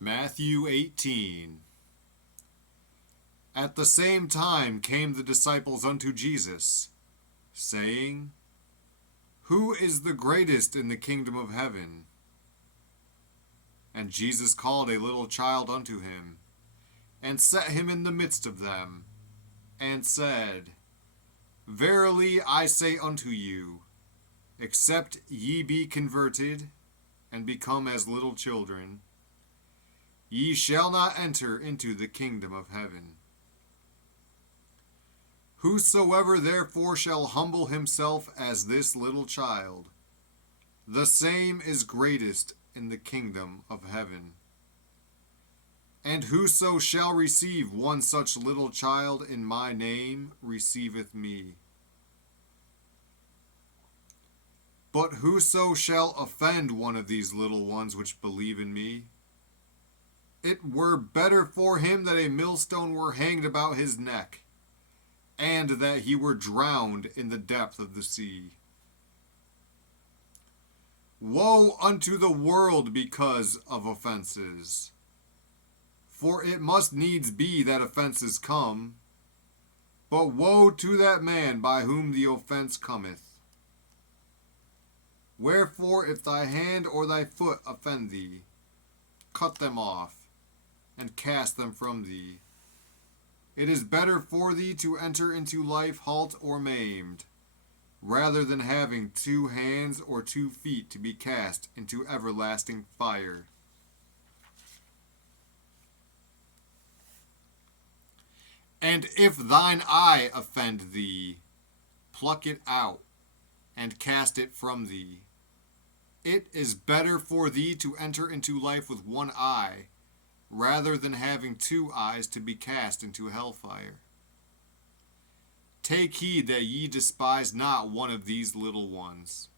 Matthew 18. At the same time came the disciples unto Jesus, saying, Who is the greatest in the kingdom of heaven? And Jesus called a little child unto him, and set him in the midst of them, and said, Verily I say unto you, except ye be converted, and become as little children, ye shall not enter into the kingdom of heaven. Whosoever therefore shall humble himself as this little child, the same is greatest in the kingdom of heaven. And whoso shall receive one such little child in my name receiveth me. But whoso shall offend one of these little ones which believe in me, it were better for him that a millstone were hanged about his neck, and that he were drowned in the depth of the sea. Woe unto the world because of offenses! For it must needs be that offenses come, but woe to that man by whom the offense cometh. Wherefore if thy hand or thy foot offend thee, cut them off, and cast them from thee. It is better for thee to enter into life halt or maimed, rather than having 2 hands or 2 feet to be cast into everlasting fire. And if thine eye offend thee, pluck it out, and cast it from thee. It is better for thee to enter into life with 1 eye, rather than having 2 eyes to be cast into hellfire. Take heed that ye despise not one of these little ones.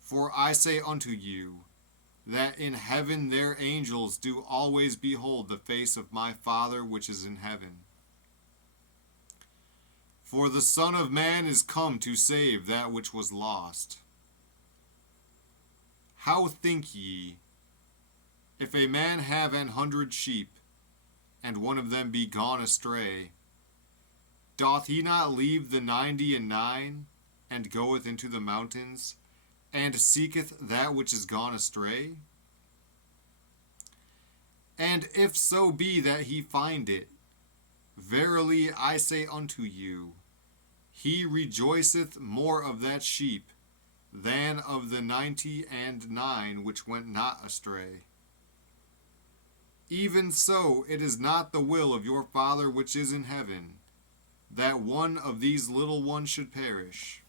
For I say unto you, that in heaven their angels do always behold the face of my Father which is in heaven. For the Son of Man is come to save that which was lost. How think ye, if a man have 100 sheep, and one of them be gone astray, doth he not leave the 99, and goeth into the mountains, and seeketh that which is gone astray? And if so be that he find it, verily I say unto you, he rejoiceth more of that sheep than of the 99 which went not astray. Even so it is not the will of your Father which is in heaven, that one of these little ones should perish.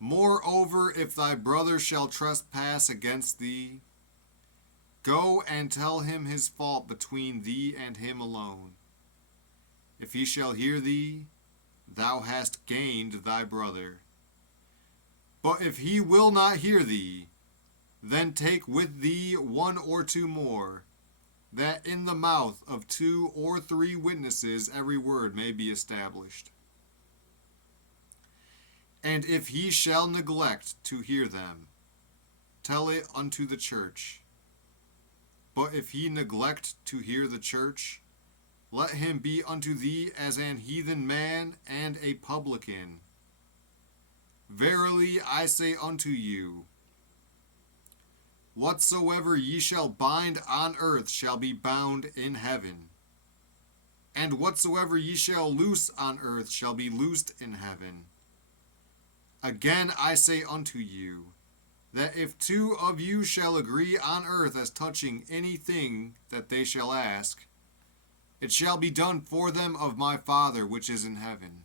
Moreover, if thy brother shall trespass against thee, go and tell him his fault between thee and him alone. If he shall hear thee, thou hast gained thy brother. But if he will not hear thee, then take with thee 1 or 2 more, that in the mouth of 2 or 3 witnesses every word may be established. And if he shall neglect to hear them, tell it unto the church. But if he neglect to hear the church, let him be unto thee as an heathen man and a publican. Verily I say unto you, whatsoever ye shall bind on earth shall be bound in heaven, and whatsoever ye shall loose on earth shall be loosed in heaven. Again I say unto you, that if 2 of you shall agree on earth as touching anything that they shall ask, it shall be done for them of my Father which is in heaven.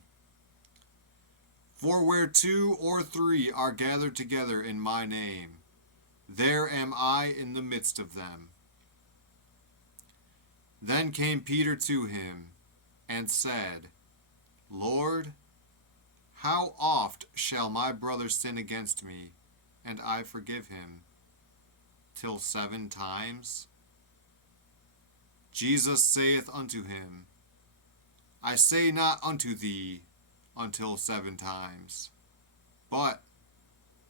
For where 2 or 3 are gathered together in my name, there am I in the midst of them. Then came Peter to him, and said, Lord, how oft shall my brother sin against me, and I forgive him? Till 7 times? Jesus saith unto him, I say not unto thee, until 7 times, but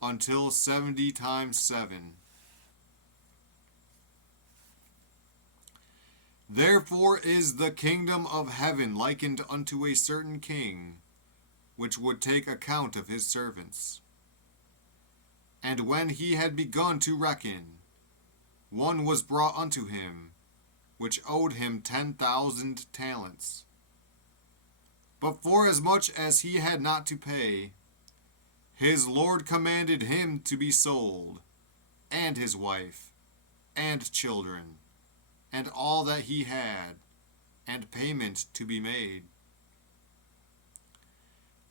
until 70 times 7. Therefore is the kingdom of heaven likened unto a certain king, which would take account of his servants. And when he had begun to reckon, one was brought unto him, which owed him 10,000 talents. But forasmuch as he had not to pay, his Lord commanded him to be sold, and his wife, and children, and all that he had, and payment to be made.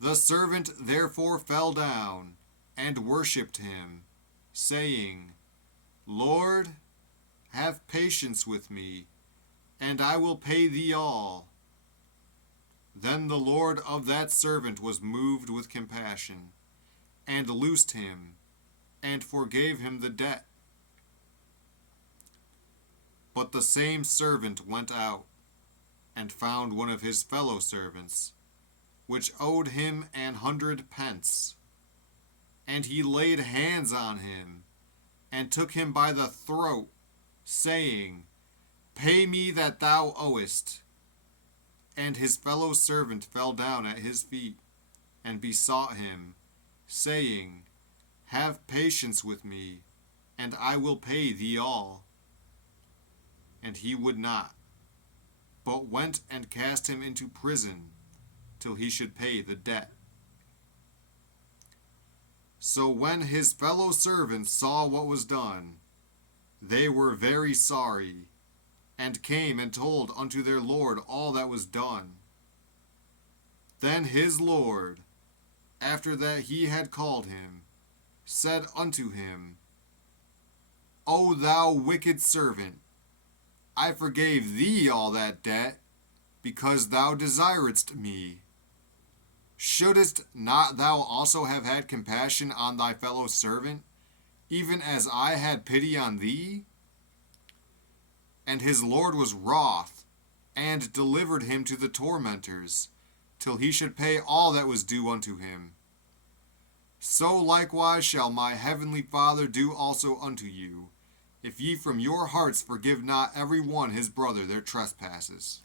The servant therefore fell down, and worshipped him, saying, Lord, have patience with me, and I will pay thee all. Then the Lord of that servant was moved with compassion, and loosed him, and forgave him the debt. But the same servant went out, and found one of his fellow servants, which owed him 100 pence. And he laid hands on him, and took him by the throat, saying, Pay me that thou owest. And his fellow servant fell down at his feet, and besought him, saying, Have patience with me, and I will pay thee all. And he would not, but went and cast him into prison, till he should pay the debt. So when his fellow servants saw what was done, they were very sorry, and came and told unto their Lord all that was done. Then his Lord, after that he had called him, said unto him, O thou wicked servant, I forgave thee all that debt, because thou desiredst me. Shouldest not thou also have had compassion on thy fellow servant, even as I had pity on thee? And his Lord was wroth, and delivered him to the tormentors, till he should pay all that was due unto him. So likewise shall my heavenly Father do also unto you, if ye from your hearts forgive not every one his brother their trespasses.